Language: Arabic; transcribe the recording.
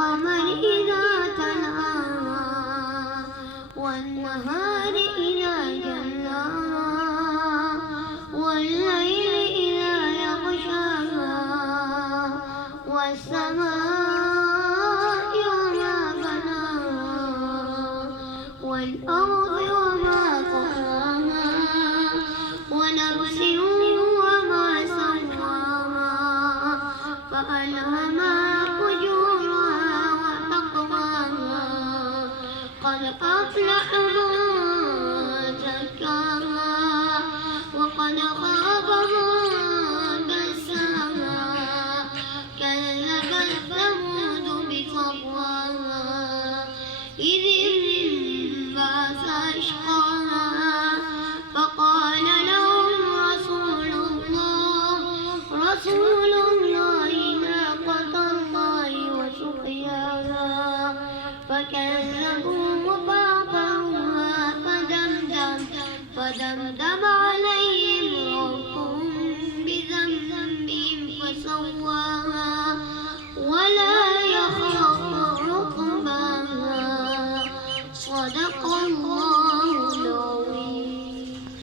والقمر إذا تلاها والنهار إذا جلاها والليل إذا يغشاها والسماء وما بناها والأرض وما طحاها ونفس وما سواها فألهمها فجورها وتقواها قد أفلح من زكاها وقد خاب من دساها كذبت ثمود بطغواها إذ انبعث أشقاها فقال لهم رسول الله ناقة الله وسقياها فكذبوه فعقروها فدمدم عليهم ربهم بذنبهم فسواها ولا